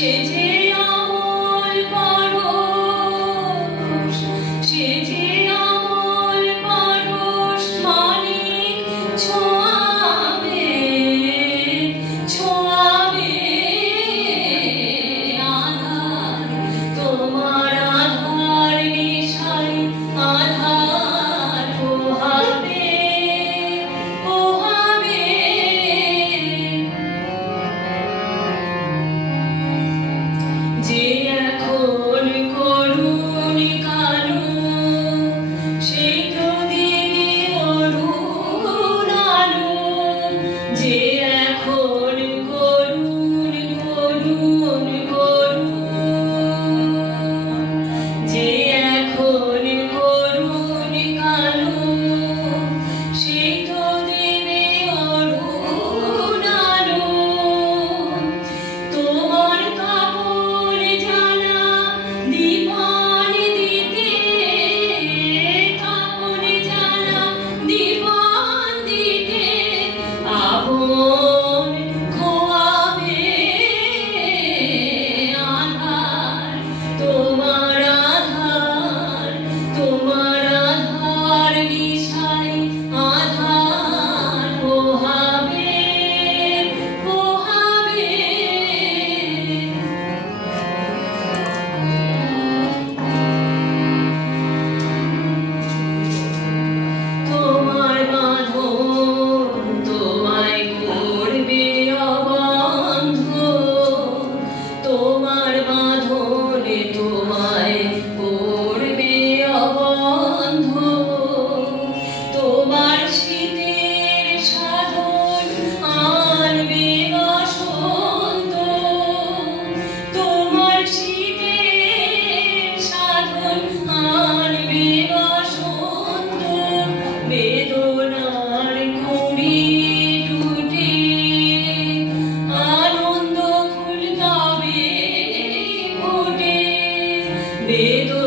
Cheio medo